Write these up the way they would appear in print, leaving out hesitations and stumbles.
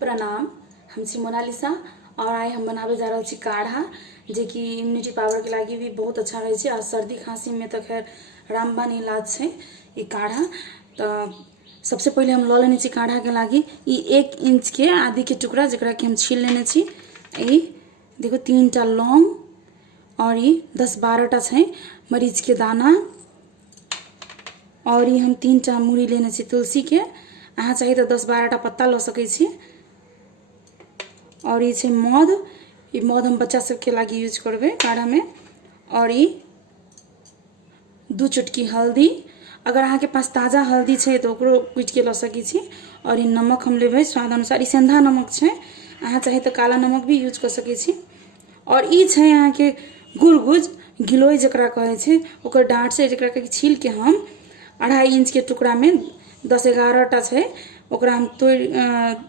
प्रणाम, हम छी मोनालिसा और आइ हम बनाबे जा रहल छी काढ़ा जे कि इम्यूनिटी पावर के लागी भी बहुत अच्छा रहे छै और सर्दी खांसी में तो खैर रामबाण इलाज छै ई काढ़ा। तो सबसे पहले हम ल लेने छी काढ़ा के लागी ई 1 इंच के आदि के टुकड़ा जकरा कि हम छील लेने छी। ई देखो 3टा लौंग और ई 10-12 टा छै मरीच के दाना और ई हम 3टा मूड़ी लेने छी तुलसी के। अहाँ चाहिए तो 10-12 टा पत्ता ल सकै छी। और ये मध, ये मध हम बच्चा सबके लागी यूज करबे काढ़ा में। और ये 2 चुटकी हल्दी, अगर अहाँ के पास ताजा हल्दी छै तो ओकरो कुट के ल सकै छी। और ये नमक हम लेबे स्वाद अनुसार, ई सेंधा नमक छै, अहाँ चाहे तो काला नमक भी यूज कर सकै छी। और ई छै अहाँ के गुड़गुज, गिलोय जकरा कहे छै, ओकर डांट से जकरा के छील के हम 2.5 इंच के टुकड़ा में 10-11 टा छै ओकरा हम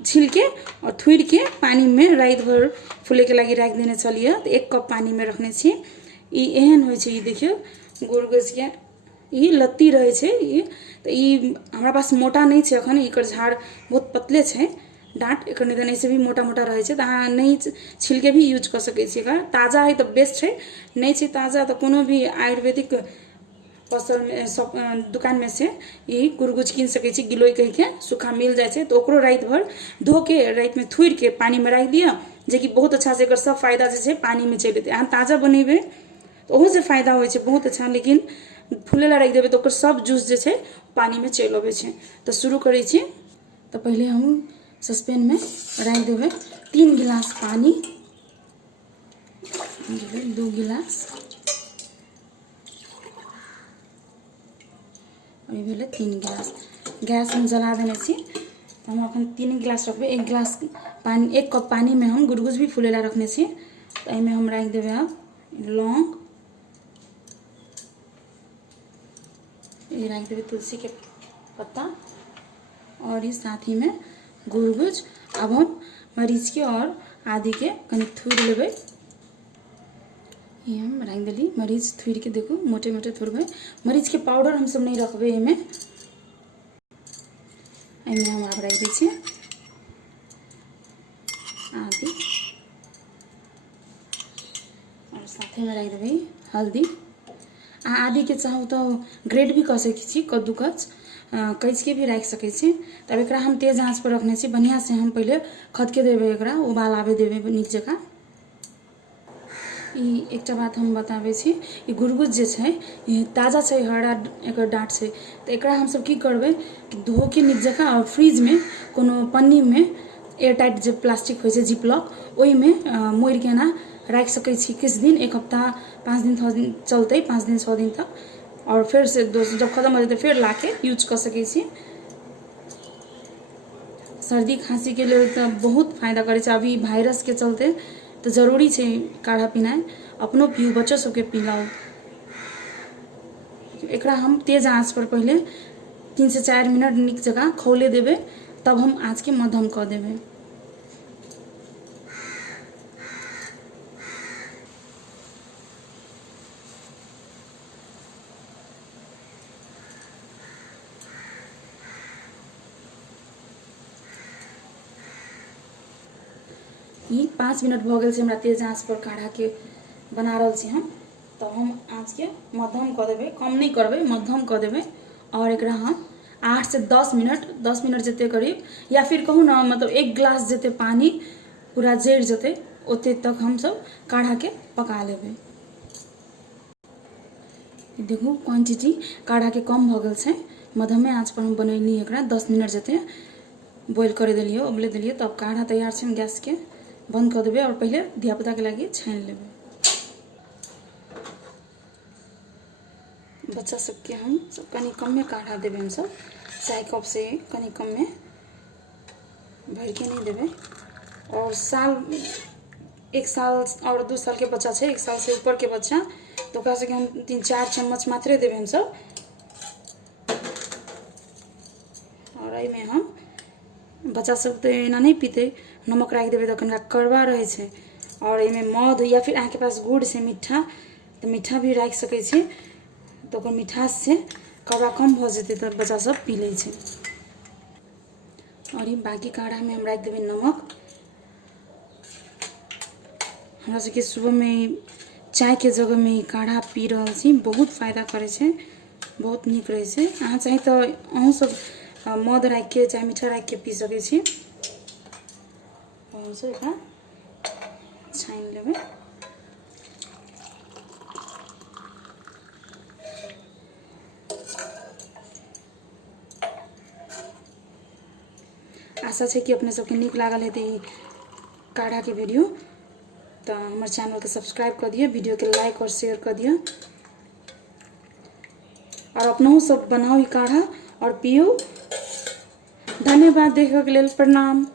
छील के और थुड़ के पानी में रात भर फूले के लगी रख देने चलिए। तो 1 कप पानी में रखने छी। ई एहन होइ छै, ई देखियो गुड़गुज के ई लत्ती रहे छै। ई तो ई हमरा पास मोटा नहीं छै अखन, एकर झाड़ बहुत पतले छै डांट, एकर निकने से भी मोटा मोटा रहे छै। तो अहाँ नहीं छील के भी यूज कर सकै छी। अगर ताजा है तो बेस्ट छै, नहीं छै ताजा तो कोनो भी आयुर्वेदिक फसल में दुकान में से ये गुड़गुज कीन सकै छी, गिलोय कह के सूखा मिल जाए छै। तो ओकरो रात भर धो के रात में थुड़ के पानी में रख दिया, जे कि बहुत अच्छा से एकर सब फायदा जे छै पानी में चल जेतै। अहाँ ताजा बनेबे तो ओहो से फायदा होइ छै बहुत अच्छा, लेकिन फूले ला रख देबे तो ओकर सब जूस जे छै पानी में चल अबै छै। तो शुरू करै छी। तो पहले हम सस्पेन में रख देबे 3 गिलास पानी, 2 गिलास और ये भेले 3 गिलास। गैस हम जला देने छी। तो हम अखन 3 गिलास रखबे। 1 गिलास पानी, 1 कप पानी में हम गुड़गुज भी फूले ला रखने छी। तो एमे हम रख देबे अब लौंग, ये रख देबे तुलसी के पत्ता और इस साथ ही में गुड़गुज। अब हम मरीच के और आदि के कनी थुड़ लेबे। ये हम रख देली मरीच थुड़ के, देखो मोटे मोटे थुड़बे। मरीच के पाउडर हम सब नहीं रखबे एमे। एमे हम आब रख दै छी आदि और साथे में रख देबे हल्दी। अहाँ आदि के चाहू तो ग्रेट भी कर सकै छी, कद्दूकस कैच के भी रख सकै छी। तब एकरा हम तेज आंच पर रखने छी। बढ़िया से हम पहले खदके देबे, एकरा उबाल आवे देबे नीक जकाँ। ई एकटा बात हम बताबै छी, ई गुड़गुज जे छै ई ताजा छै, हरा एकर डांट छै। तो एकरा हम सब की करबे कि धो के नीक जकाँ और फ्रिज में कोनो पन्नी में एयर टाइट जे प्लास्टिक होइ छै जिपलॉक, ओहि में मोड़ के ना रख सकै छी किस दिन, 1 हफ्ता 5 दिन 6 दिन चलते, 5 दिन 6 दिन तक। और फिर से जब खत्म हो जेतै फिर लाके यूज कर सकै छी। सर्दी खांसी के लिए तो बहुत फायदा करे छै। अभी वायरस के चलते तो जरूरी छै काढ़ा पीनाइ, अपनो पियो बच्चों सबके पिलाओ। एकरा हम तेज आंच पर पहले 3 से 4 मिनट नीक जगह खौले देबे, तब हम आंच के मध्यम कर देबे। ये 5 मिनट भ गेल छै हमरा तेज आंच पर काढ़ा के बना रहल छी हम। तो हम आंच के मध्यम कर देबे, कम नहीं करबे, मध्यम कर देबे। और एकरा हम 8 से 10 मिनट जते करीब, या फिर कहूँ ना मतलब 1 गिलास जते पानी पूरा जड़ जते ओते तक हम सब काढ़ा के पका लेबे। देखो क्वांटिटी काढ़ा के कम भ गेल छै, मध्यमे आंच पर हम बनैली एकरा 10 मिनट जते बॉईल करे देलिए, उबले देलिए। तब काढ़ा तैयार छै। हम गैस के बंद कर देबे और पहले धियापुता के लगी छान लेबे। बच्चा सबके हम सब कनी कम में काढ़ा देबे, हम सब चाय कप से कनी कम में भर के नहीं देबे। और 1 साल और 2 साल के बच्चा छै, 1 साल से ऊपर के बच्चा, तो ओकरा सबके हम 3-4 चम्मच मात्रे देबे हम सब। और एहि में हम बच्चा सब तो एना नहीं पीते, नमक रख देबे तो कनिका कड़वा रहे छै। और एहि में मध या फिर अहाँके पास गुड़ से मीठा, तो मीठा भी रख सकै छी। तो ओकर मिठास से कड़वा कम भ जेतै तो बच्चा सब पी लै छै। और ये बाकी काढ़ा में हम रख देवे नमक। हमरा सबके सुबह में चाय के जगह में ई काढ़ा पी रहल छी, बहुत फायदा करे छे, बहुत निक रहे छे। अहाँ चाहे तो अहूँ सब मध राख के चाहे मीठा राख के पी सके छी। और से एकरा छाइन लेबै। आशा है कि अपने सबके निक लागल हेतै ई काढ़ा के वीडियो। तो हमारे चैनल के सब्सक्राइब कर दिए, वीडियो के लाइक और शेयर कर दिए, और अपनों सब बनाओ ई काढ़ा और पियो। धन्यवाद देखने के लिए, प्रणाम।